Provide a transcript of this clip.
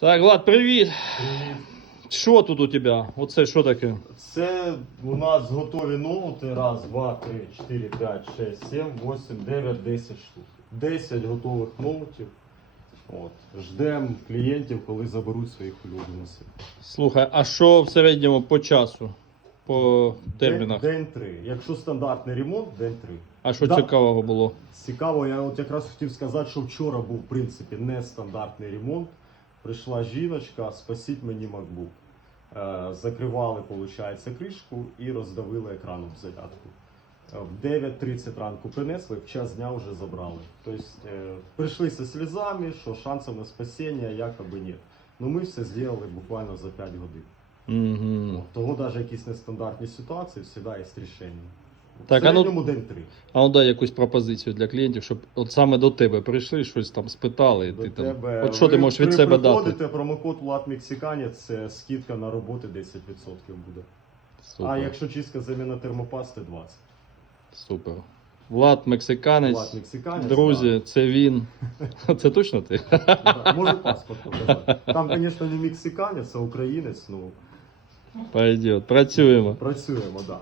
Так, Влад, привіт. Привіт. Що тут у тебе? Оце що таке? Це у нас готові ноути. Раз, два, три, чотири, п'ять, шесть, сім, вісім, дев'ять, десять штук. Десять готових ноутів. От. Ждемо клієнтів, коли заберуть своїх улюбленців. Слухай, а що в середньому по часу? По термінах? День, день три. Якщо стандартний ремонт, день три. А що Да. цікавого було? Цікаво, я от якраз хотів сказати, що вчора був в принципі нестандартний ремонт. Прийшла жіночка, спасіть мені MacBook. Е, закривали, виходить, кришку і роздавили екраном зарядку. Е, В 9.30 ранку принесли, в час дня вже забрали. Тобто е, прийшли зі сльозами, що шансів на спасіння якоби нет. Ну ми все зробили буквально за 5 годин. Угу. Того навіть якісь нестандартні ситуації завжди є рішення. Так, а ну- день 3. А ну дай якусь пропозицію для клієнтів, щоб от саме до тебе прийшли, щось там спитали. І До ти там... тебе. От що ти Ви можеш від при- себе дати? приходите, промокод Влад Мексиканець, це скидка на роботи 10% буде. Супер. А якщо чистка заміна термопасти 20%. Супер. Влад, мексиканець. Влад Мексиканець. Друзі, це він. Це точно ти? да. Да, Може паспорт показати. Там, звісно, не мексиканець, а українець, ну Пойдет. Працюємо. працюємо, так. Да.